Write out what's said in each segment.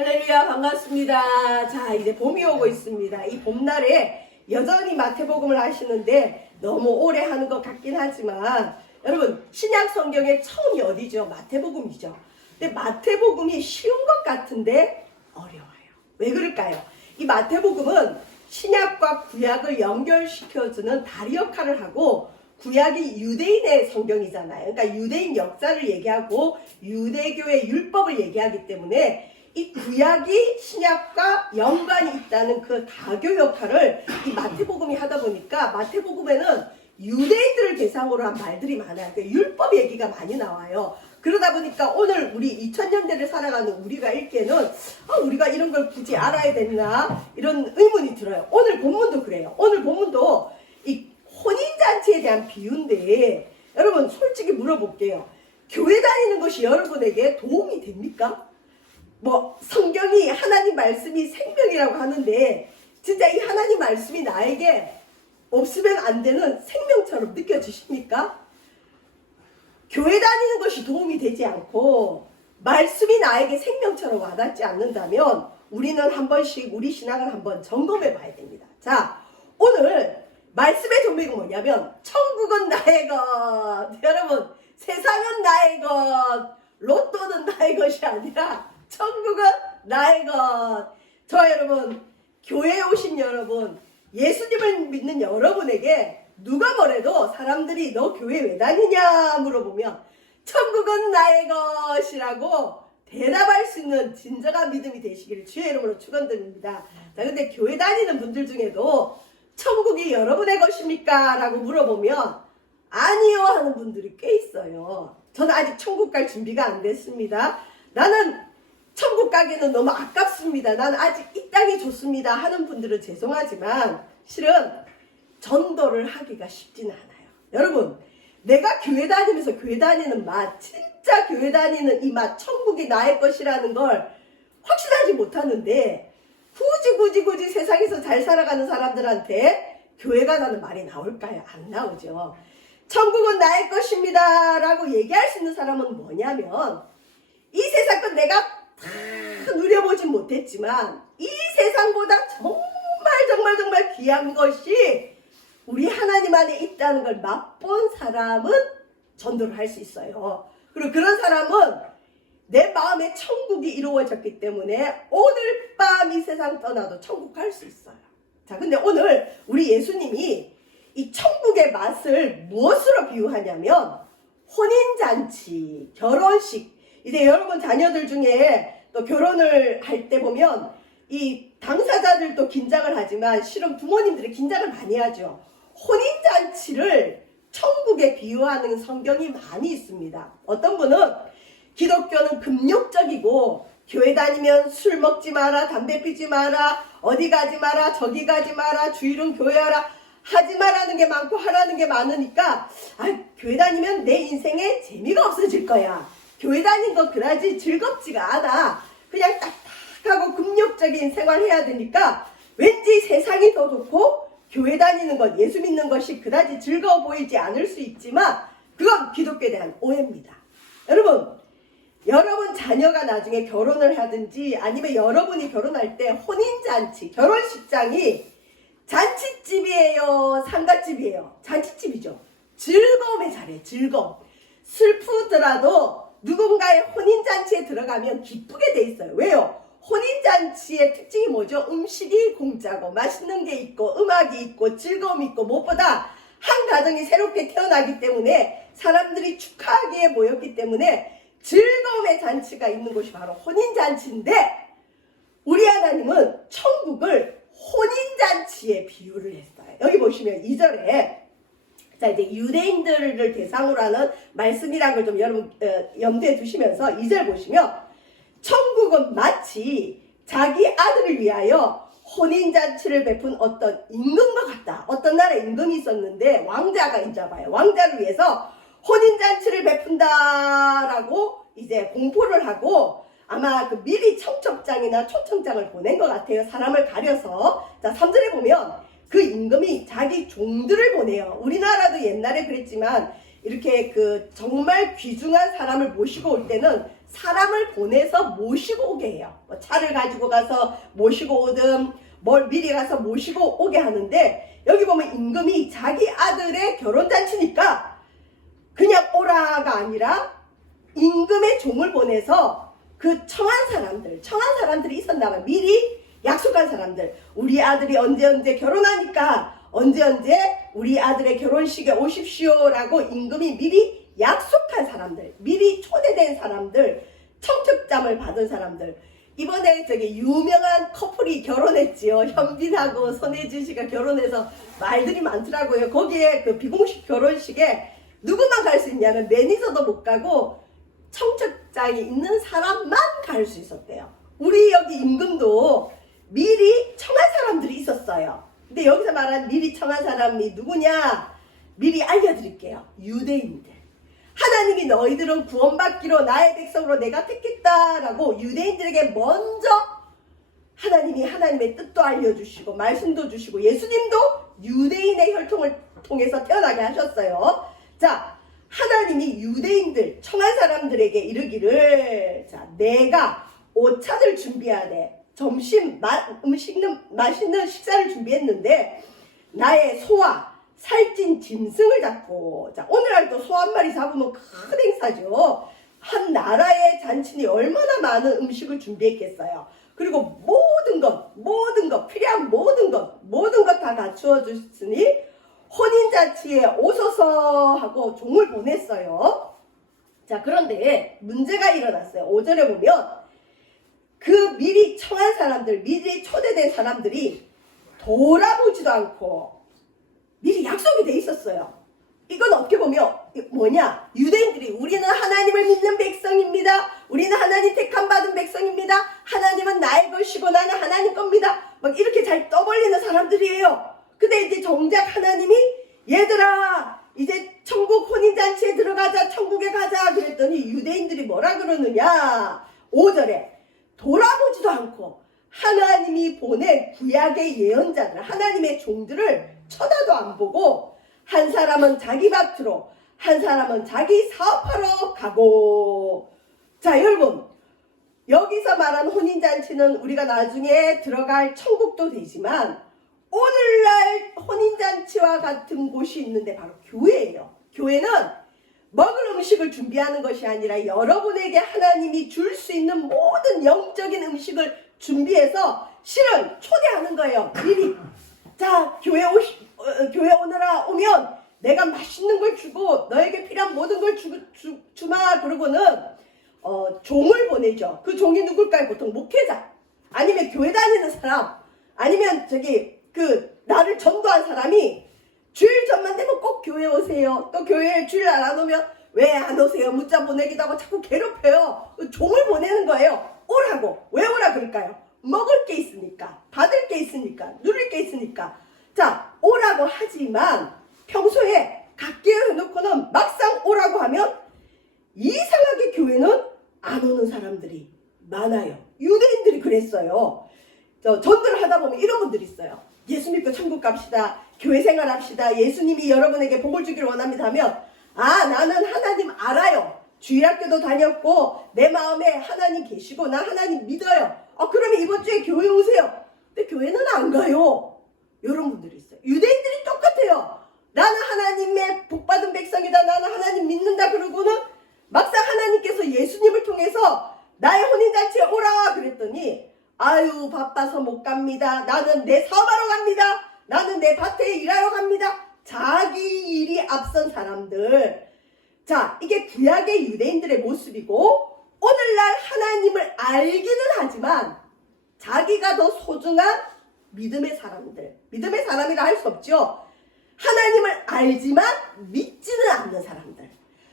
할렐루야, 반갑습니다. 자, 이제 봄이 오고 있습니다. 이 봄날에 여전히 마태복음을 하시는데 너무 오래 하는 것 같긴 하지만 여러분, 신약 성경의 처음이 어디죠? 마태복음이죠. 근데 마태복음이 쉬운 것 같은데 어려워요. 왜 그럴까요? 이 마태복음은 신약과 구약을 연결시켜주는 다리 역할을 하고, 구약이 유대인의 성경이잖아요. 그러니까 유대인 역사를 얘기하고 유대교의 율법을 얘기하기 때문에 이 구약이 신약과 연관이 있다는 그 다교 역할을 이 마태복음이 하다 보니까 마태복음에는 유대인들을 대상으로 한 말들이 많아요. 그러니까 율법 얘기가 많이 나와요. 그러다 보니까 오늘 우리 2000년대를 살아가는 우리가 읽기에는 우리가 이런 걸 굳이 알아야 됐나 이런 의문이 들어요. 오늘 본문도 그래요. 오늘 본문도 이 혼인잔치에 대한 비유인데, 여러분 솔직히 물어볼게요. 교회 다니는 것이 여러분에게 도움이 됩니까? 성경이 하나님 말씀이 생명이라고 하는데 진짜 이 하나님 말씀이 나에게 없으면 안 되는 생명처럼 느껴지십니까? 교회 다니는 것이 도움이 되지 않고 말씀이 나에게 생명처럼 와닿지 않는다면 우리는 한 번씩 우리 신앙을 한번 점검해 봐야 됩니다. 자, 오늘 말씀의 종목은 뭐냐면 천국은 나의 것. 여러분, 세상은 나의 것, 로또는 나의 것이 아니라 천국은 나의 것. 저 여러분, 교회에 오신 여러분, 예수님을 믿는 여러분에게 누가 뭐래도 사람들이 너 교회 왜 다니냐 물어보면 천국은 나의 것이라고 대답할 수 있는 진정한 믿음이 되시기를 주의 이름으로 축원드립니다. 자, 근데 교회 다니는 분들 중에도 천국이 여러분의 것입니까? 라고 물어보면 아니요 하는 분들이 꽤 있어요. 저는 아직 천국 갈 준비가 안 됐습니다. 나는 천국 가기는 너무 아깝습니다. 나는 아직 이 땅이 좋습니다 하는 분들은 죄송하지만 실은 전도를 하기가 쉽지는 않아요. 여러분, 내가 교회 다니면서 교회 다니는 맛, 진짜 교회 다니는 이 맛, 천국이 나의 것이라는 걸 확신하지 못하는데 굳이 세상에서 잘 살아가는 사람들한테 교회 가라는 말이 나올까요? 안 나오죠. 천국은 나의 것입니다 라고 얘기할 수 있는 사람은 뭐냐면 이 세상 건 내가 다 누려보진 못했지만 이 세상보다 정말 귀한 것이 우리 하나님 안에 있다는 걸 맛본 사람은 전도를 할 수 있어요. 그리고 그런 사람은 내 마음에 천국이 이루어졌기 때문에 오늘 밤 이 세상 떠나도 천국 갈 수 있어요. 자, 근데 오늘 우리 예수님이 이 천국의 맛을 무엇으로 비유하냐면 혼인잔치, 결혼식. 이제 여러분 자녀들 중에 또 결혼을 할 때 보면 이 당사자들도 긴장을 하지만 실은 부모님들이 긴장을 많이 하죠. 혼인잔치를 천국에 비유하는 성경이 많이 있습니다. 어떤 분은 기독교는 금욕적이고 교회 다니면 술 먹지 마라, 담배 피지 마라, 어디 가지 마라, 저기 가지 마라, 주일은 교회하라, 하지 말라는 게 많고 하라는 게 많으니까 교회 다니면 내 인생에 재미가 없어질 거야. 교회 다니는 거 그다지 즐겁지가 않아. 그냥 딱딱하고 금욕적인 생활해야 되니까 왠지 세상이 더 좋고 교회 다니는 것, 예수 믿는 것이 그다지 즐거워 보이지 않을 수 있지만 그건 기독교에 대한 오해입니다. 여러분 자녀가 나중에 결혼을 하든지 아니면 여러분이 결혼할 때 혼인잔치, 결혼식장이 잔치집이에요? 상가집이에요? 잔치집이죠. 즐거움의 자리에 즐거움. 슬프더라도 누군가의 혼인잔치에 들어가면 기쁘게 돼 있어요. 왜요? 혼인잔치의 특징이 뭐죠? 음식이 공짜고 맛있는 게 있고 음악이 있고 즐거움이 있고 무엇보다 한 가정이 새롭게 태어나기 때문에 사람들이 축하하기에 모였기 때문에 즐거움의 잔치가 있는 곳이 바로 혼인잔치인데 우리 하나님은 천국을 혼인잔치에 비유를 했어요. 여기 보시면 2절에 자, 이제 유대인들을 대상으로 하는 말씀이란 걸 좀 여러분 염두에 두시면서 2절 보시면 천국은 마치 자기 아들을 위하여 혼인잔치를 베푼 어떤 임금과 같다. 어떤 나라에 임금이 있었는데 왕자가 있잖아요. 왕자를 위해서 혼인잔치를 베푼다라고 이제 공포를 하고 아마 그 미리 청첩장이나 초청장을 보낸 것 같아요. 사람을 가려서. 자, 3절에 보면 그 임금이 자기 종들을 보내요. 우리나라도 옛날에 그랬지만 이렇게 그 정말 귀중한 사람을 모시고 올 때는 사람을 보내서 모시고 오게 해요. 뭐 차를 가지고 가서 모시고 오든 뭘 미리 가서 모시고 오게 하는데, 여기 보면 임금이 자기 아들의 결혼잔치니까 그냥 오라가 아니라 임금의 종을 보내서 그 청한 사람들이 있었나 봐요. 미리 약속한 사람들, 우리 아들이 언제 결혼하니까 언제 우리 아들의 결혼식에 오십시오라고 임금이 미리 약속한 사람들, 미리 초대된 사람들, 청첩장을 받은 사람들. 이번에 저기 유명한 커플이 결혼했지요. 현빈하고 손혜진 씨가 결혼해서 말들이 많더라고요. 거기에 그 비공식 결혼식에 누구만 갈 수 있냐면 매니저도 못 가고 청첩장이 있는 사람만 갈 수 있었대요. 우리 여기 임금도 미리 청한 사람들이 있었어요. 근데 여기서 말하는 미리 청한 사람이 누구냐? 미리 알려드릴게요. 유대인들. 하나님이 너희들은 구원받기로 나의 백성으로 내가 택했다라고 유대인들에게 먼저 하나님이 하나님의 뜻도 알려주시고 말씀도 주시고, 예수님도 유대인의 혈통을 통해서 태어나게 하셨어요. 자, 하나님이 유대인들 청한 사람들에게 이르기를, 자, 내가 오찬을 준비하되 점심 맛있는 식사를 준비했는데 나의 소와 살찐 짐승을 잡고, 자, 오늘날도 소 한 마리 잡으면 큰 행사죠. 한 나라의 잔치니 얼마나 많은 음식을 준비했겠어요. 그리고 모든 것 필요한 모든 것 다 갖추어 주시니 혼인잔치에 오소서 하고 종을 보냈어요. 자, 그런데 문제가 일어났어요. 5절에 보면 그 미리 청한 사람들, 미리 초대된 사람들이 돌아보지도 않고 미리 약속이 돼 있었어요. 이건 어떻게 보면 뭐냐? 유대인들이 우리는 하나님을 믿는 백성입니다. 우리는 하나님 택함 받은 백성입니다. 하나님은 나의 것이고 나는 하나님 겁니다. 막 이렇게 잘 떠벌리는 사람들이에요. 근데 이제 정작 하나님이 얘들아 이제 천국 혼인잔치에 들어가자, 천국에 가자 그랬더니 유대인들이 뭐라 그러느냐? 5절에 돌아보지도 않고 하나님이 보낸 구약의 예언자들, 하나님의 종들을 쳐다도 안 보고 한 사람은 자기 밭으로, 한 사람은 자기 사업하러 가고. 자, 여러분, 여기서 말한 혼인잔치는 우리가 나중에 들어갈 천국도 되지만 오늘날 혼인잔치와 같은 곳이 있는데 바로 교회예요. 교회는 먹을 음식을 준비하는 것이 아니라 여러분에게 하나님이 줄 수 있는 모든 영적인 음식을 준비해서 실은 초대하는 거예요. 미리. 자, 교회 오느라 오면 내가 맛있는 걸 주고 너에게 필요한 모든 걸 주마. 그러고는 종을 보내죠. 그 종이 누굴까요? 보통 목회자, 아니면 교회 다니는 사람, 아니면 나를 전도한 사람이 주일 전만 되면 꼭 교회 오세요. 또 교회에 주일 안 오면 왜 안 오세요? 문자 보내기도 하고 자꾸 괴롭혀요. 종을 보내는 거예요. 오라고. 왜 오라 그럴까요? 먹을 게 있으니까, 받을 게 있으니까, 누릴 게 있으니까. 자, 오라고 하지만 평소에 갖게 해놓고는 막상 오라고 하면 이상하게 교회는 안 오는 사람들이 많아요. 유대인들이 그랬어요. 전도를 하다 보면 이런 분들이 있어요. 예수 믿고 천국 갑시다. 교회 생활합시다. 예수님이 여러분에게 복을 주기를 원합니다 하면, 아, 나는 하나님 알아요. 주일학교도 다녔고 내 마음에 하나님 계시고 나 하나님 믿어요. 그러면 이번 주에 교회 오세요. 근데 교회는 안 가요. 이런 분들이 있어요. 유대인들이 똑같아요. 나는 하나님의 복받은 백성이다. 나는 하나님 믿는다. 그러고는 막상 하나님께서 예수님을 통해서 나의 혼인잔치에 오라 그랬더니, 아유 바빠서 못 갑니다. 나는 내 사업하러 갑니다. 나는 내 밭에 일하러 갑니다. 자기 일이 앞선 사람들. 자, 이게 구약의 유대인들의 모습이고, 오늘날 하나님을 알기는 하지만 자기가 더 소중한 믿음의 사람들. 믿음의 사람이라 할 수 없죠. 하나님을 알지만 믿지는 않는 사람들.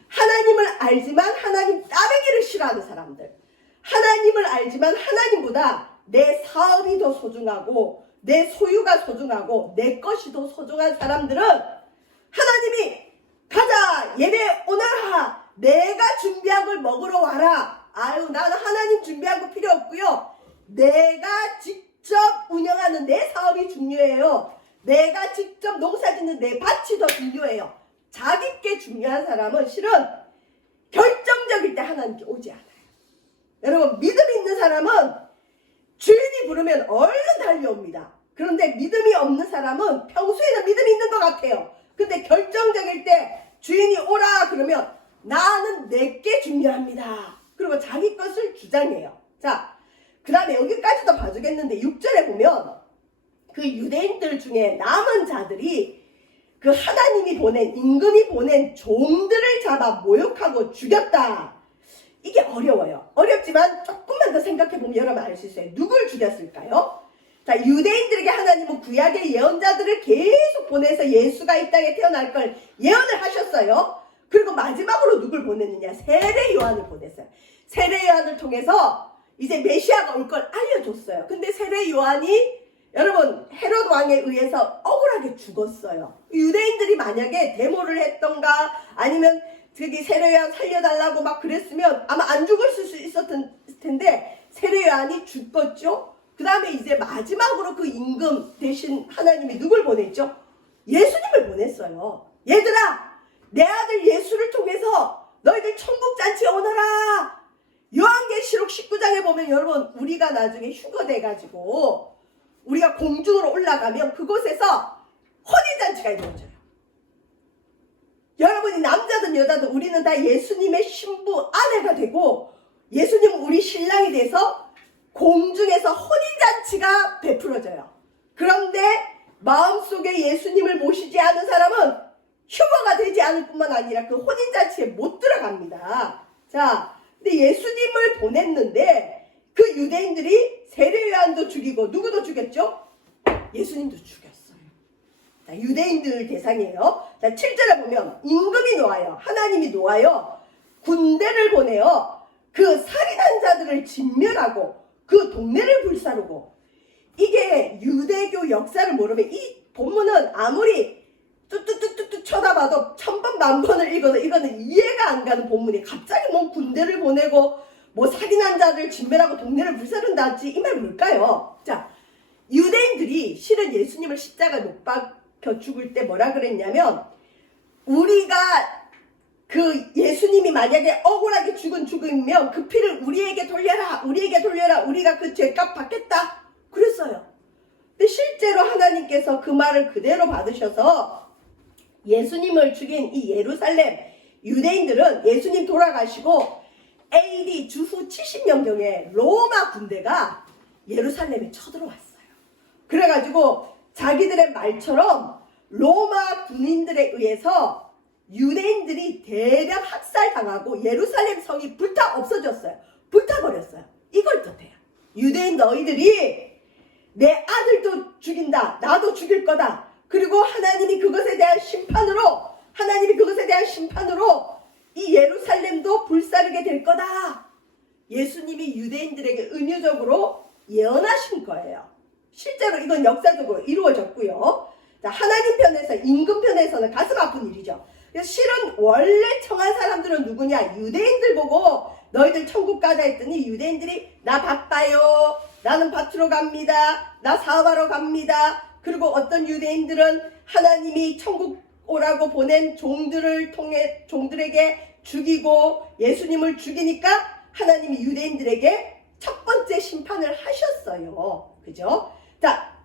하나님을 알지만 하나님 따르기를 싫어하는 사람들. 하나님을 알지만 하나님보다 내 사업이 더 소중하고 내 소유가 소중하고 내 것이 더 소중한 사람들은 하나님이 가자, 예배 오너라, 내가 준비한 걸 먹으러 와라. 아유, 나는 하나님 준비한 거 필요 없고요. 내가 직접 운영하는 내 사업이 중요해요. 내가 직접 농사짓는 내 밭이 더 중요해요. 자기께 중요한 사람은 실은 결정적일 때 하나님께 오지 않아요. 여러분, 믿음이 있는 사람은 주인이 부르면 얼른 달려옵니다. 그런데 믿음이 없는 사람은 평소에는 믿음이 있는 것 같아요. 근데 결정적일 때 주인이 오라 그러면 나는 내게 중요합니다. 그리고 자기 것을 주장해요. 자, 그 다음에 여기까지도 봐주겠는데 6절에 보면 그 유대인들 중에 남은 자들이 그 하나님이 보낸, 임금이 보낸 종들을 잡아 모욕하고 죽였다. 이게 어려워요. 어렵지만 조금만 더 생각해보면 여러분 알 수 있어요. 누굴 죽였을까요? 자, 유대인들에게 하나님은 구약의 예언자들을 계속 보내서 예수가 이 땅에 태어날 걸 예언을 하셨어요. 그리고 마지막으로 누굴 보냈느냐? 세례 요한을 보냈어요. 세례 요한을 통해서 이제 메시아가 올 걸 알려줬어요. 근데 세례 요한이 여러분 헤롯 왕에 의해서 억울하게 죽었어요. 유대인들이 만약에 데모를 했던가 아니면 저기 세례 요한 살려달라고 막 그랬으면 아마 안 죽었을 수 있었을 텐데 세례 요한이 죽었죠. 그 다음에 이제 마지막으로 그 임금 대신 하나님이 누굴 보냈죠? 예수님을 보냈어요. 얘들아, 내 아들 예수를 통해서 너희들 천국잔치에 오너라. 요한계시록 19장에 보면 여러분 우리가 나중에 휴거돼가지고 우리가 공중으로 올라가면 그곳에서 혼인잔치가 이루어져요. 여러분이 남자든 여자든 우리는 다 예수님의 신부 아내가 되고 예수님은 우리 신랑이 돼서 공중에서 혼인잔치가 베풀어져요. 그런데 마음속에 예수님을 모시지 않은 사람은 휴거가 되지 않을 뿐만 아니라 그 혼인잔치에 못 들어갑니다. 자, 근데 예수님을 보냈는데 그 유대인들이 세례 요한도 죽이고 누구도 죽였죠? 예수님도 죽였어요. 자, 유대인들 대상이에요. 자, 7절에 보면 임금이 놓아요. 하나님이 놓아요. 군대를 보내요. 그 살인한 자들을 진멸하고 그 동네를 불사르고. 이게 유대교 역사를 모르면 이 본문은 아무리 뚝뚝뚝뚝 쳐다봐도 1000번 만번을 읽어도 이거는 이해가 안 가는 본문이 갑자기 뭐 군대를 보내고 뭐 살인한 자를 진멸하고 동네를 불사른다지 이 말 뭘까요? 자, 유대인들이 실은 예수님을 십자가에 못 박혀 죽을 때 뭐라 그랬냐면 우리가 그 예수님이 만약에 억울하게 죽은 죽으면 그 피를 우리에게 돌려라, 우리에게 돌려라, 우리가 그 죄값 받겠다 그랬어요. 근데 실제로 하나님께서 그 말을 그대로 받으셔서 예수님을 죽인 이 예루살렘 유대인들은 예수님 돌아가시고 AD 주후 70년경에 로마 군대가 예루살렘에 쳐들어왔어요. 그래가지고 자기들의 말처럼 로마 군인들에 의해서 유대인들이 대량 학살당하고 예루살렘 성이 불타 없어졌어요. 불타버렸어요. 이걸 뜻해요. 유대인 너희들이 내 아들도 죽인다. 나도 죽일 거다. 그리고 하나님이 그것에 대한 심판으로 이 예루살렘도 불사르게 될 거다. 예수님이 유대인들에게 은유적으로 예언하신 거예요. 실제로 이건 역사적으로 이루어졌고요. 자, 하나님 편에서 임금 편에서는 가슴 아픈 일이죠. 실은 원래 청한 사람들은 누구냐? 유대인들 보고 너희들 천국 가자 했더니 유대인들이 나 바빠요. 나는 밭으로 갑니다. 나 사업하러 갑니다. 그리고 어떤 유대인들은 하나님이 천국 오라고 보낸 종들을 통해 종들에게 죽이고 예수님을 죽이니까 하나님이 유대인들에게 첫 번째 심판을 하셨어요. 그죠? 자,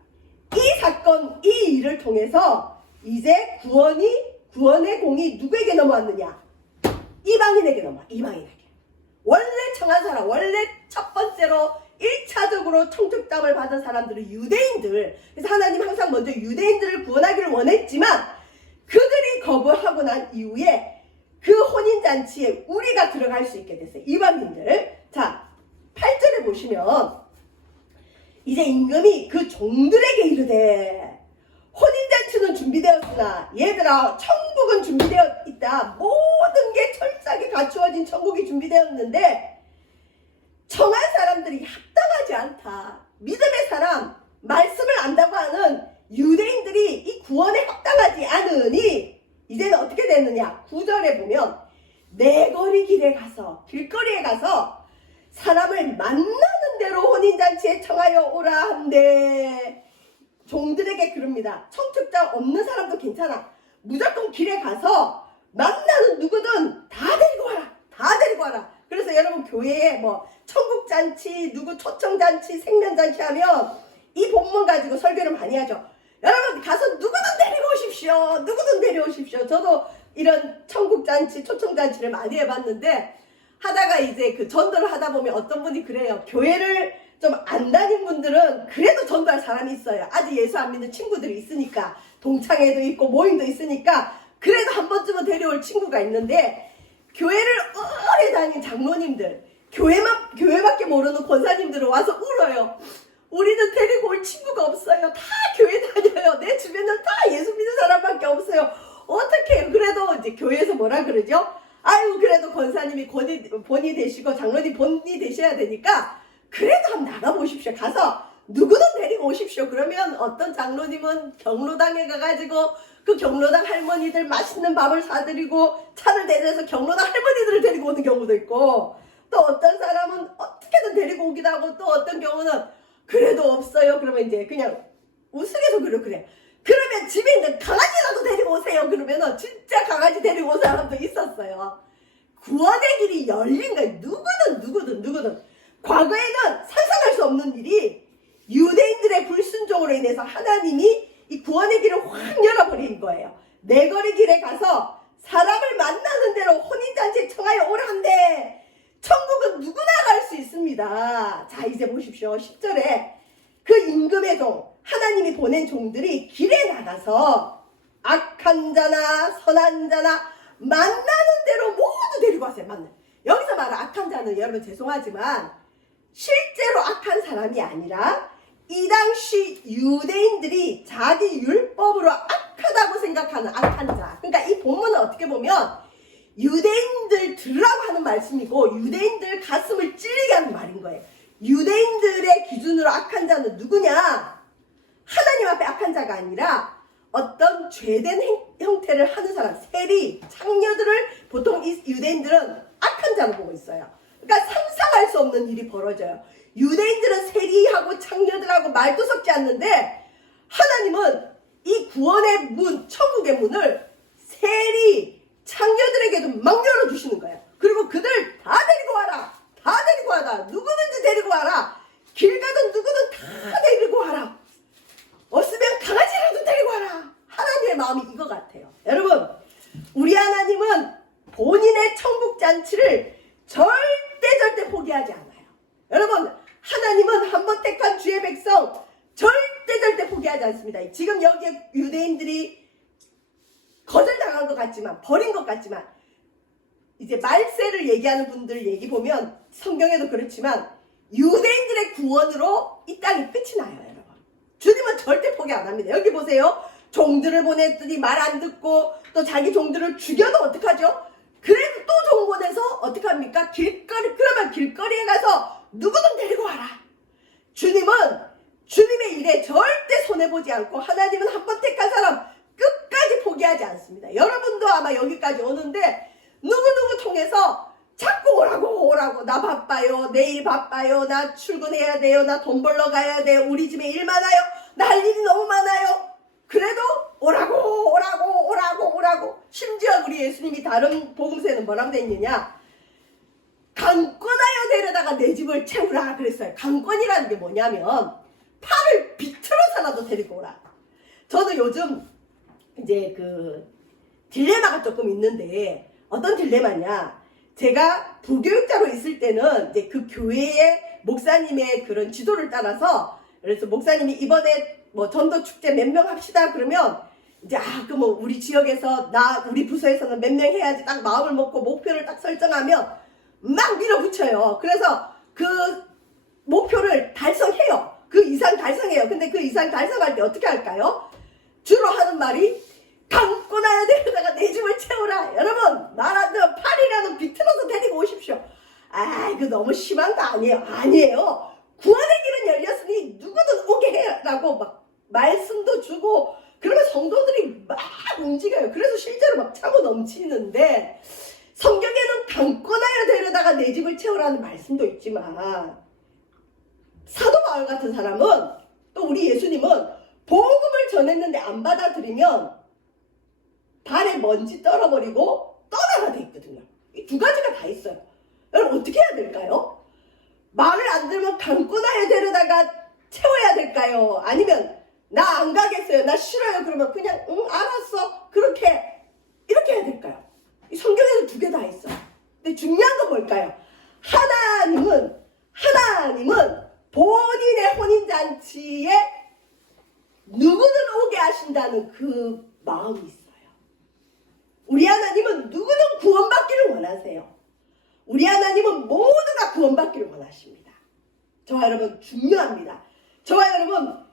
이 사건, 이 일을 통해서 이제 구원의 공이 누구에게 넘어왔느냐? 이방인에게 넘어와. 이방인에게. 원래 청한 사람, 원래 첫 번째로 1차적으로 청특담을 받은 사람들은 유대인들. 그래서 하나님 항상 먼저 유대인들을 구원하기를 원했지만 그들이 거부하고 난 이후에 그 혼인잔치에 우리가 들어갈 수 있게 됐어요. 이방인들. 자, 8절에 보시면 이제 임금이 그 종들에게 이르되 혼인잔치는 준비되었으나 얘들아 천국은 준비되어 있다. 모든 게 철저하게 갖추어진 천국이 준비되었는데 청한 사람들이 합당하지 않다. 믿음의 사람, 말씀을 안다고 하는 유대인들이 이 구원에 합당하지 않으니 이제는 어떻게 됐느냐? 9절에 보면 내거리 길에 가서 길거리에 가서 사람을 만나는 대로 혼인잔치에 청하여 오라 한대. 종들에게 그럽니다. 청축자 없는 사람도 괜찮아. 무조건 길에 가서 만나는 누구든 다 데리고 와라. 다 데리고 와라. 그래서 여러분 교회에 뭐 천국잔치, 누구 초청잔치, 생면잔치 하면 이 본문 가지고 설교를 많이 하죠. 여러분 가서 누구든 데리고 오십시오. 누구든 데려오십시오. 저도 이런 천국잔치, 초청잔치를 많이 해봤는데 하다가 이제 그 전도를 하다 보면 어떤 분이 그래요. 교회를 좀 안 다닌 분들은 그래도 전도할 사람이 있어요. 아직 예수 안 믿는 친구들이 있으니까, 동창회도 있고 모임도 있으니까 그래도 한 번쯤은 데려올 친구가 있는데, 교회를 오래 다닌 장로님들, 교회밖에 모르는 권사님들은 와서 울어요. 우리는 데리고 올 친구가 없어요. 다 교회 다녀요. 내 주변은 다 예수 믿는 사람밖에 없어요. 어떻게 해요? 그래도 이제 교회에서 뭐라 그러죠? 아유, 그래도 권사님이 본이 되시고 장로님 본이 되셔야 되니까 그래도 한번 나가보십시오. 가서 누구든 데리고 오십시오. 그러면 어떤 장로님은 경로당에 가가지고 그 경로당 할머니들 맛있는 밥을 사드리고 차를 내려서 경로당 할머니들을 데리고 오는 경우도 있고, 또 어떤 사람은 어떻게든 데리고 오기도 하고, 또 어떤 경우는 그래도 없어요. 그러면 이제 그냥 우스갯소리로 그래. 그러면 집에 있는 강아지라도 데리고 오세요. 그러면은 진짜 강아지 데리고 온 사람도 있었어요. 구원의 길이 열린 거예요. 누구든. 과거에는 상상할 수 없는 일이 유대인들의 불순종으로 인해서 하나님이 이 구원의 길을 확 열어버린 거예요. 내거리 길에 가서 사람을 만나는 대로 혼인잔치에 청하여 오라 한대. 천국은 누구나 갈 수 있습니다. 자, 이제 보십시오. 10절에 그 임금의 종, 하나님이 보낸 종들이 길에 나가서 악한 자나 선한 자나 만나는 대로 모두 데리고 왔어요. 여기서 말하는 악한 자는 여러분 죄송하지만 실제로 악한 사람이 아니라 이 당시 유대인들이 자기 율법으로 악하다고 생각하는 악한 자. 그러니까 이 본문은 어떻게 보면 유대인들 들으라고 하는 말씀이고 유대인들 가슴을 찔리게 하는 말인 거예요. 유대인들의 기준으로 악한 자는 누구냐? 하나님 앞에 악한 자가 아니라 어떤 죄된 형태를 하는 사람, 세리, 창녀들을 보통 이 유대인들은 악한 자로 보고 있어요. 그러니까 상상할 수 없는 일이 벌어져요. 유대인들은 세리하고 창녀들하고 말도 섞지 않는데 하나님은 이 구원의 문, 천국의 문을 세리, 창녀들에게도 막 열어주시는 거예요. 그리고 그들 다 데리고 와라. 다 데리고 와라. 누구든지 데리고 와라. 길 가든 누구든 다 데리고 와라. 없으면 강아지라도 데리고 와라. 하나님의 마음이 이거 같아요. 여러분, 우리 하나님은 본인의 천국잔치를 절대 포기하지 않아요. 여러분, 하나님은 한번 택한 주의 백성 절대 포기하지 않습니다. 지금 여기에 유대인들이 거절당한 것 같지만, 버린 것 같지만, 이제 말세를 얘기하는 분들 얘기 보면 성경에도 그렇지만 유대인들의 구원으로 이 땅이 끝이 나요. 여러분, 주님은 절대 포기 안 합니다. 여기 보세요. 종들을 보냈더니 말 안 듣고 또 자기 종들을 죽여도 어떡하죠? 그래도 또 종 보내서 어떡합니까? 그러면 길거리에 가서 누구든 데리고 와라. 주님은 주님의 일에 절대 손해보지 않고 하나님은 한번 택한 사람 끝까지 포기하지 않습니다. 여러분도 아마 여기까지 오는데 누구누구 통해서 자꾸 오라고 나 바빠요, 내일 바빠요, 나 출근해야 돼요, 나 돈 벌러 가야 돼요, 우리 집에 일 많아요, 나 할 일이 너무 많아요. 그래도 오라고 심지어 우리 예수님이 다른 복음서에는 뭐라고 돼 있느냐, 강권하여 데려다가 내 집을 채우라 그랬어요. 강권이라는 게 뭐냐면 팔을 비틀어서라도 데리고 오라. 저도 요즘 이제 그 딜레마가 조금 있는데 어떤 딜레마냐, 제가 부교육자로 있을 때는 이제 그 교회의 목사님의 그런 지도를 따라서, 그래서 목사님이 이번에 뭐 전도 축제 몇 명 합시다 그러면 이제 그럼 우리 지역에서 우리 부서에서는 몇 명 해야지 딱 마음을 먹고 목표를 딱 설정하면 막 밀어붙여요. 그래서 그 목표를 달성해요. 그 이상 달성해요. 근데 그 이상 달성할 때 어떻게 할까요? 주로 하는 말이 강권하여 데려다가 내 집을 채우라. 여러분, 말 안 들어 팔이라도 비틀어서 데리고 오십시오. 이거 너무 심한 거 아니에요? 아니에요. 구원의 길은 열렸으니 누구든 오게 해라고 막 말씀도 주고, 그러면 성도들이 막 움직여요. 그래서 실제로 막 차고 넘치는데, 성경에는 강권하여 데려다가 내 집을 채우라는 말씀도 있지만, 사도 바울 같은 사람은, 또 우리 예수님은 복음을 전했는데 안 받아들이면 발에 먼지 떨어버리고 떠나가 돼 있거든요. 이 두 가지가 다 있어요. 여러분, 어떻게 해야 될까요? 말을 안 들으면 강권하여 데려다가 채워야 될까요? 아니면 나 안 가겠어요, 나 싫어요, 그러면 그냥 응 알았어 그렇게 이렇게 해야 될까요? 이 성경에는 두 개 다 있어. 근데 중요한 건 뭘까요? 하나님은 본인의 혼인잔치에 누구든 오게 하신다는 그 마음이 있어요. 우리 하나님은 누구든 구원받기를 원하세요. 우리 하나님은 모두가 구원받기를 원하십니다. 저와 여러분 중요합니다. 저와 여러분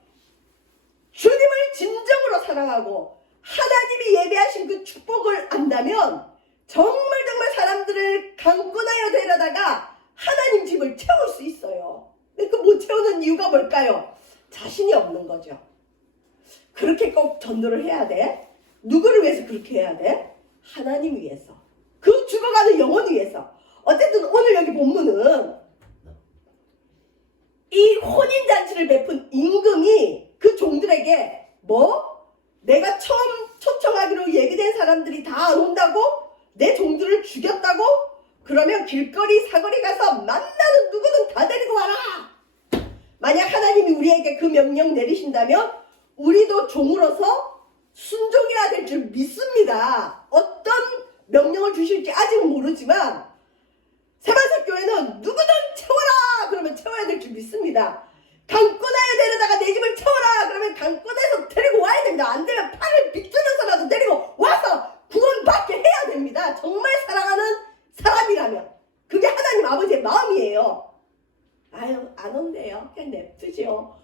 주님을 진정으로 사랑하고 하나님이 예배하신 그 축복을 안다면 정말 사람들을 강권하여 데려다가 하나님 집을 채울 수 있어요. 근데 그 못 채우는 이유가 뭘까요? 자신이 없는 거죠. 그렇게 꼭 전도를 해야 돼? 누구를 위해서 그렇게 해야 돼? 하나님 위해서. 그 죽어가는 영혼 위해서. 어쨌든 오늘 여기 본문은 이 혼인잔치를 베푼 임금이 그 종들에게 내가 처음 초청하기로 얘기된 사람들이 다 안 온다고? 내 종들을 죽였다고? 그러면 길거리 사거리 가서 만나는 누구든 다 데리고 와라. 만약 하나님이 우리에게 그 명령 내리신다면 우리도 종으로서 순종해야 될 줄 믿습니다. 어떤 명령을 주실지 아직은 모르지만 세마석교회는 누구든 채워라 그러면 채워야 될 줄 믿습니다. 강권하여 데려다가 내 집을 채워라 그러면 강권해서 데리고 와야 됩니다. 안 되면 팔을 빗줄여서라도 데리고 와서 구원받게 해야 됩니다. 정말 사랑하는 사람이라면. 그게 하나님 아버지의 마음이에요. 아유 안 온대요. 그냥 냅두죠.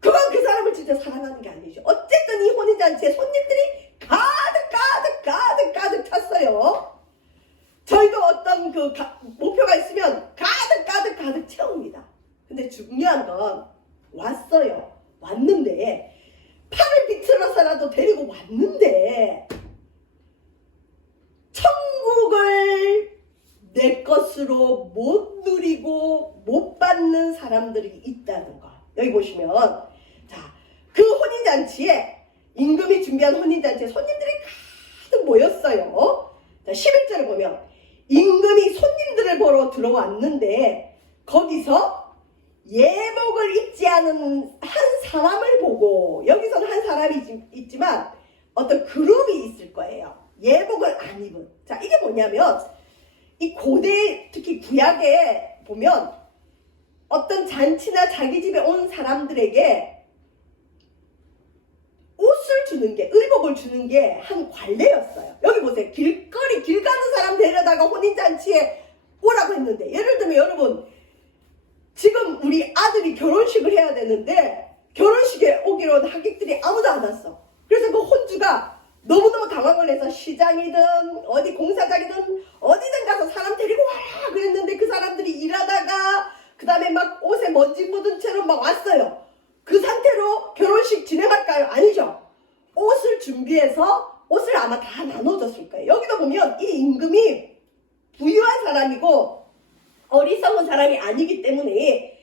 그건 그 사람을 진짜 사랑하는 게 아니죠. 어쨌든 이 혼인잔치에 손님들이 가득 찼어요. 저희도 어떤 그 목표가 있으면 가득 채웁니다. 근데 중요한 건 왔어요. 왔는데 팔을 비틀어서라도 데리고 왔는데 천국을 내 것으로 못 누리고 못 받는 사람들이 있다는 거. 여기 보시면 자, 그 혼인잔치에 임금이 준비한 혼인잔치에 손님들이 가득 모였어요. 자, 11절을 보면 임금이 손님들을 보러 들어왔는데 거기서 예복을 입지 않은 한 사람을 보고, 여기서는 한 사람이 있지만 어떤 그룹이 있을 거예요. 예복을 안 입은. 자, 이게 뭐냐면 이 고대 특히 구약에 보면 어떤 잔치나 자기 집에 온 사람들에게 옷을 주는 게, 의복을 주는 게 한 관례였어요. 여기 보세요. 길거리 길 가는 사람 데려다가 혼인잔치에 오라고 했는데, 예를 들면 여러분 지금 우리 아들이 결혼식을 해야 되는데 결혼식에 오기로 한 하객들이 아무도 안 왔어. 그래서 그 혼주가 너무너무 당황을 해서 시장이든 어디 공사장이든 어디든 가서 사람 데리고 와라 그랬는데 그 사람들이 일하다가 그 다음에 막 옷에 먼지 묻은 채로 막 왔어요. 그 상태로 결혼식 진행할까요? 아니죠. 옷을 준비해서 옷을 아마 다 나눠줬을 거예요. 여기도 보면 이 임금이 부유한 사람이고 어리석은 사람이 아니기 때문에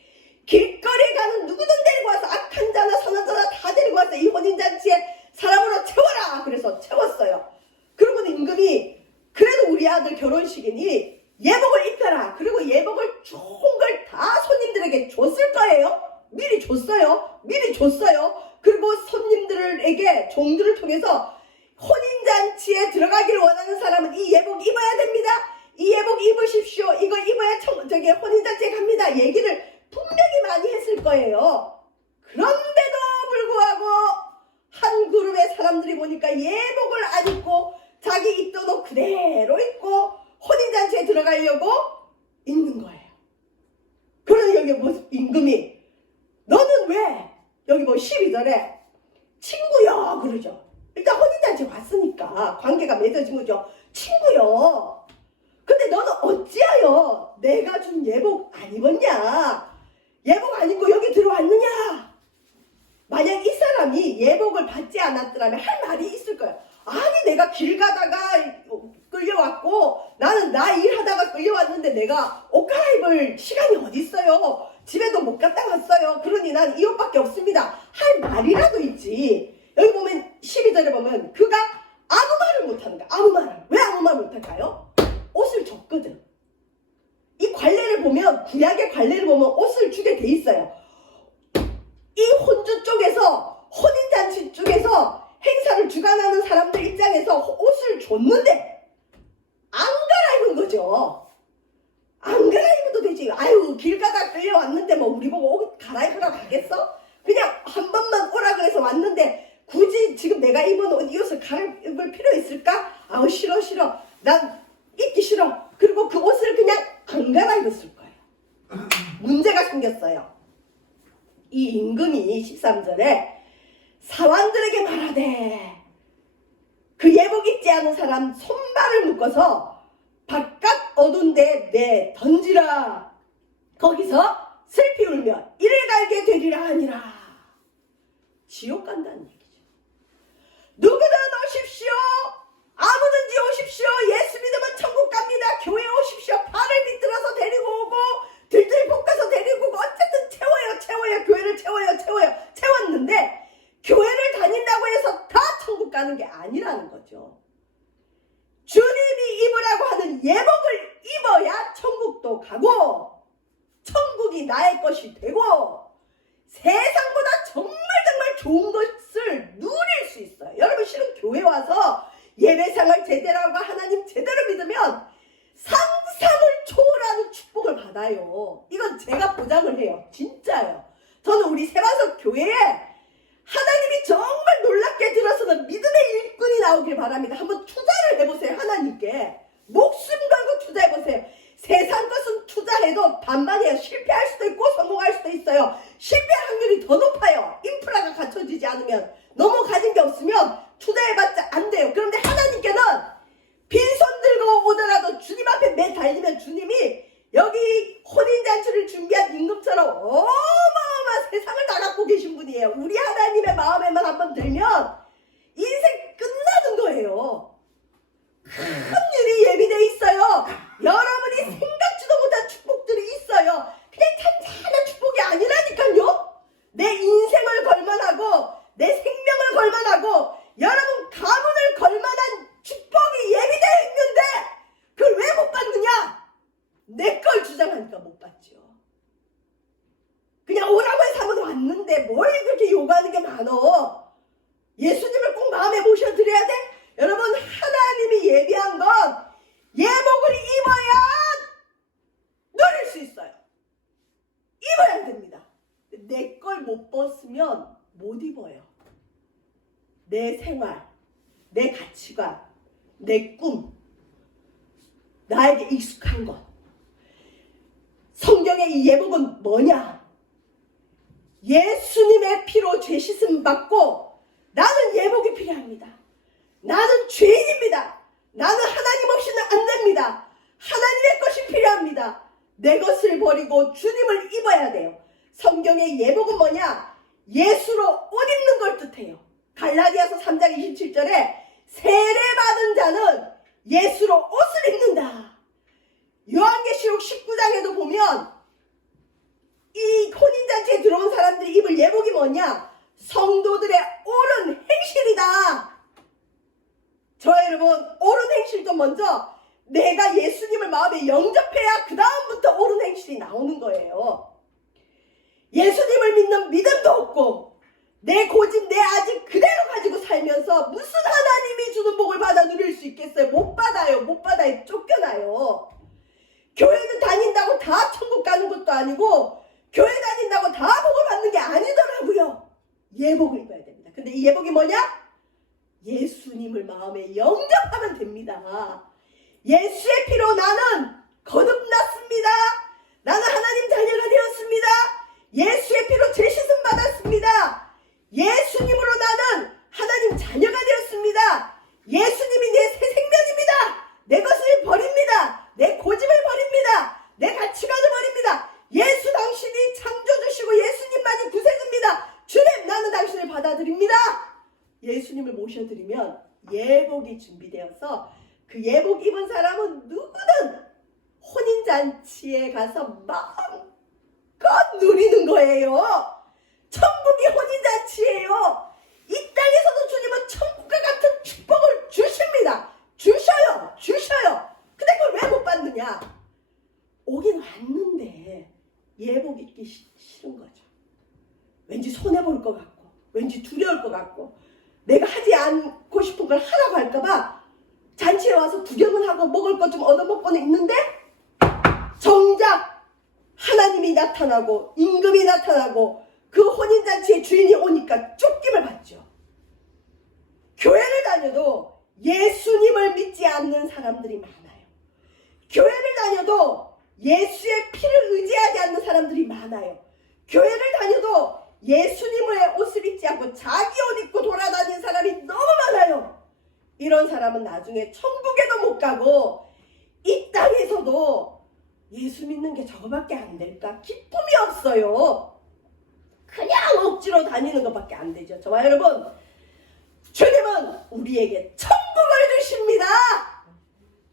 길거리에 가는 누구든 데리고 와서 악한 자나 선한 자나 다 데리고 와서 이 혼인잔치에 사람으로 채워라. 그래서 채웠어요. 그러고는 임금이 그래도 우리 아들 결혼식이니 예복을 입혀라. 그리고 예복을 좋은 걸 다 손님들에게 줬을 거예요. 미리 줬어요. 그리고 손님들에게 종들을 통해서 혼인잔치에 들어가기를 원하는 사람은 이 예복 입어야 됩니다. 이 예복 입으십시오. 이거 입어야 혼인잔치에 갑니다. 얘기를 분명히 많이 했을 거예요. 그런데도 불구하고 한 그룹의 사람들이 보니까 예복을 안 입고 자기 입던 옷 그대로 입고 혼인잔치에 들어가려고 있는 거예요. 그러니 여기 뭐 임금이 너는 왜? 여기 뭐 12절에 친구여 그러죠. 일단 혼인잔치에 왔으니까 관계가 맺어진 거죠. 친구여. 근데 너는 어찌하여 내가 준 예복 안 입었냐? 예복 안 입고 여기 들어왔느냐? 만약 이 사람이 예복을 받지 않았더라면 할 말이 있을 거예요. 아니 내가 길 가다가 끌려왔고 나는 나 일하다가 끌려왔는데 내가 옷 갈아입을 시간이 어디 있어요. 집에도 못 갔다 왔어요. 그러니 난 이 옷밖에 없습니다. 할 말이라도 있지. 여기 보면 12절에 보면 그가 아무 말을 못하는 거야. 아무 말을. 왜 아무 말 못할까요? 옷을 줬거든. 이 관례를 보면 구약의 관례를 보면 옷을 해서 옷을 줬는데 안 갈아입은 거죠. 안 갈아입어도 되지. 아유, 길 가다 끌려왔는데 뭐 우리 보고 옷 갈아입으라고 하겠어? 그냥 한 번만 오라 그래서 왔는데 굳이 지금 내가 입은 옷, 이 옷을 갈아입을 필요 있을까? 아우, 싫어. 난 입기 싫어. 그리고 그 옷을 그냥 안 갈아입었을 거예요. 문제가 생겼어요. 이 임금이 13절에 사환들에게 말하되 그 예복 입지 않은 사람 손발을 묶어서 바깥 어두운 데 내 던지라. 거기서 슬피 울며 이를 갈게 되리라 하니라. 지옥 간다는 얘기죠. 누구든 오십시오. 아무든지 오십시오. 예수 믿으면 천국 갑니다. 교회 오십시오. 발을 비틀어서 데리고 오고 들들 볶아서 데리고 오고 어쨌든 채워요. 교회를 채웠는데 교회를 다닌다고 해서 다 천국 가는 게 아니라는 거죠. 주님이 입으라고 하는 예복을 입어야 천국도 가고 천국이 나의 것이 되고 세상보다 정말 좋은 것을 누릴 수 있어요. 여러분, 실은 교회 와서 예배상을 제대로 하고 하나님 제대로 믿으면 상상을 초월하는 축복을 받아요. 이건 제가 보장을 해요. 진짜요. 저는 우리 세바석 교회에 하나님이 정말 놀랍게 들어서는 믿음의 일꾼이 나오길 바랍니다. 한번 투자를 해보세요. 하나님께 목숨 걸고 투자해보세요. 세상 것은 투자해도 반반이에요. 실패할 수도 있고 성공할 수도 있어요. 실패할 확률이 더 높아요. 인프라가 갖춰지지 않으면, 너무 가진 게 없으면 투자해봤자 안 돼요. 그런데 하나님께는 빈손 들고 오더라도 주님 앞에 매달리면 주님이 여기 혼인잔치를 준비한 임금처럼 어마어마한 세상을 다 갖고 계신 분이에요. 우리 하나님의 마음에만 한번 들면 인생 끝나는 거예요. 큰 일이 예비되어 있어요. 여러분이 생각지도 못한 축복들이 있어요. 그냥 잔잔한 축복이 아니라니까요. 내 인생을 걸만하고 내 생명을 걸만하고 여러분 가문을 걸만한 축복이 예비되어 있는데 그걸 왜 못 받느냐? 내 걸 주장하니까 못 받죠. 그냥 오라고 해서 한번 왔는데 뭘 그렇게 요구하는 게 많어. 예수님을 꼭 마음에 모셔드려야 돼? 여러분, 하나님이 예비한 건 예복을 입어야 누릴 수 있어요. 입어야 됩니다. 내 걸 못 벗으면 못 입어요. 내 생활, 내 가치관, 내 꿈, 나에게 익숙한 것. 성경의 이 예복은 뭐냐? 예수님의 피로 죄 씻음 받고 나는 예복이 필요합니다. 나는 죄인입니다. 나는 하나님 없이는 안 됩니다. 하나님의 것이 필요합니다. 내 것을 버리고 주님을 입어야 돼요. 성경의 예복은 뭐냐? 예수로 옷 입는 걸 뜻해요. 갈라디아서 3장 27절에 세례받은 자는 예수로 옷을 입는다. 요한계시록 19장에도 보면 이 혼인잔치에 들어온 사람들이 입을 예복이 뭐냐? 성도들의 옳은 행실이다. 저 여러분, 옳은 행실도 먼저 내가 예수님을 마음에 영접해야 그 다음부터 옳은 행실이 나오는 거예요. 예수님을 믿는 믿음도 없고 내 고집, 내 아직 그대로 가지고 살면서 무슨 하나님이 주는 복을 받아 누릴 수 있겠어요? 못 받아요. 쫓겨나요. 교회는 다닌다고 다 천국 가는 것도 아니고 교회 다닌다고 다 복을 받는 게 아니더라고요. 예복을 입어야 됩니다. 근데 이 예복이 뭐냐? 예수님을 마음에 영접하면 됩니다. 예수의 피로 나는 거듭났습니다. 나는 하나님 자녀가 되었습니다. 예수의 피로 죄 씻음 받았습니다. 예수님으로 나는 하나님 자녀가 되었습니다. 예수님이 내 새 생명입니다. 내 것을 버립니다. 내 고집을 버립니다. 내 가치관을 버립니다. 예수 당신이 창조주시고 예수님만이 구세주입니다. 주님, 나는 당신을 받아들입니다. 예수님을 모셔드리면 예복이 준비되어서 그 예복 입은 사람은 누구든 혼인잔치에 가서 마음껏 누리는 거예요. 천국이 혼인잔치예요. 이 땅에서도 주님은 천국과 같은 축복을 주십니다. 주셔요. 근데 그걸 왜 못 받느냐? 오긴 왔는데 예복 입기 싫은 거죠. 왠지 손해볼 것 같고 왠지 두려울 것 같고 내가 하지 않고 싶은 걸 하라고 할까봐 잔치에 와서 구경을 하고 먹을 것 좀 얻어먹고는 있는데 정작 하나님이 나타나고 임금이 나타나고 그 혼인잔치의 주인이 오니까 쫓김을 받죠. 교회를 다녀도 예수님을 믿지 않는 사람들이 많아요. 교회를 다녀도 예수의 피를 의지하지 않는 사람들이 많아요. 교회를 다녀도 예수님의 옷을 입지 않고 자기 옷 입고 돌아다니는 사람이 너무 많아요. 이런 사람은 나중에 천국에도 못 가고 이 땅에서도 예수 믿는 게 저거밖에 안 될까? 기쁨이 없어요. 그냥 억지로 다니는 것밖에 안 되죠. 저와 여러분, 주님은 우리에게 천국을 주십니다.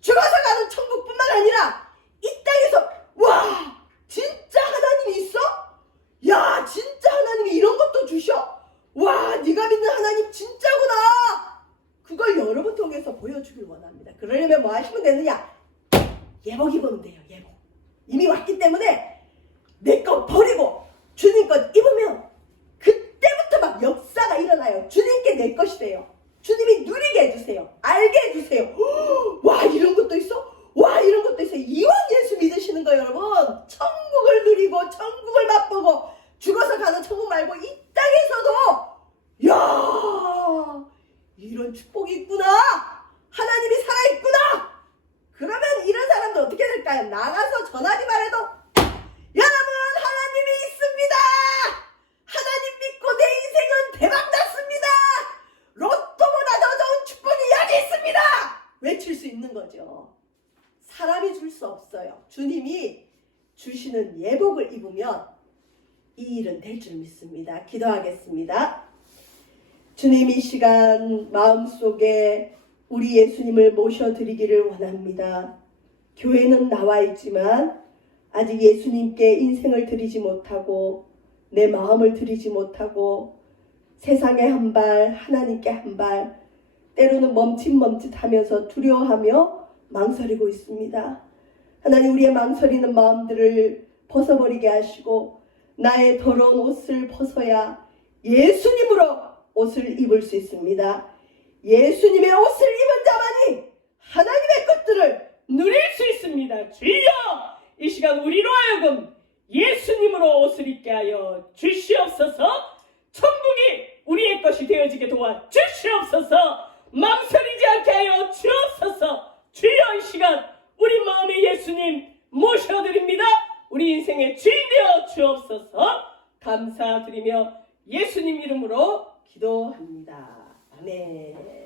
죽어서 가는 천국뿐만 아니라 이 땅에서 와 진짜 하나님이 있어? 야 진짜 하나님이 이런 것도 주셔? 와 네가 믿는 하나님 진짜구나. 그걸 여러분 통해서 보여주길 원합니다. 그러려면 뭐 하시면 되느냐? 예복 입으면 돼요. 예복. 이미 왔기 때문에 내 거 버리고 주님 것 입으면 그때부터 막 역사가 일어나요. 주님께 내 것이 돼요. 주님이 누리게 해주세요. 알게 해주세요. 와 이런 것도 있어? 와 이런 것도 있어. 이왕 예수 믿으시는 거 여러분 천국을 누리고 천국을 맛보고 죽어서 가는 천국 말고 이 땅에서도 야 이런 축복이 있구나. 하나님이 살아있구나. 그러면 이런 사람들 어떻게 될까요? 나가서 전하지 말해도 여러분 하나님이 있습니다. 하나님 믿고 내 인생은 대박났습니다. 로또보다 더 좋은 축복이 여기 있습니다. 외칠 수 있는 거죠. 사람이 줄 수 없어요. 주님이 주시는 예복을 입으면 이 일은 될 줄 믿습니다. 기도하겠습니다. 주님 이 시간 마음속에 우리 예수님을 모셔드리기를 원합니다. 교회는 나와 있지만 아직 예수님께 인생을 드리지 못하고 내 마음을 드리지 못하고 세상에 한 발 하나님께 한 발 때로는 멈칫멈칫하면서 두려워하며 망설이고 있습니다. 하나님 우리의 망설이는 마음들을 벗어버리게 하시고 나의 더러운 옷을 벗어야 예수님으로 옷을 입을 수 있습니다. 예수님의 옷을 입은 자만이 하나님의 것들을 누릴 수 있습니다. 주여 이 시간 우리로 하여금 예수님으로 옷을 입게 하여 주시옵소서. 천국이 우리의 것이 되어지게 도와 주시옵소서. 망설이지 않게 하여 주옵소서. 주여 이 시간 우리 마음의 예수님 모셔드립니다. 우리 인생의 주인 되어 주옵소서. 감사드리며 예수님 이름으로 기도합니다. 아멘.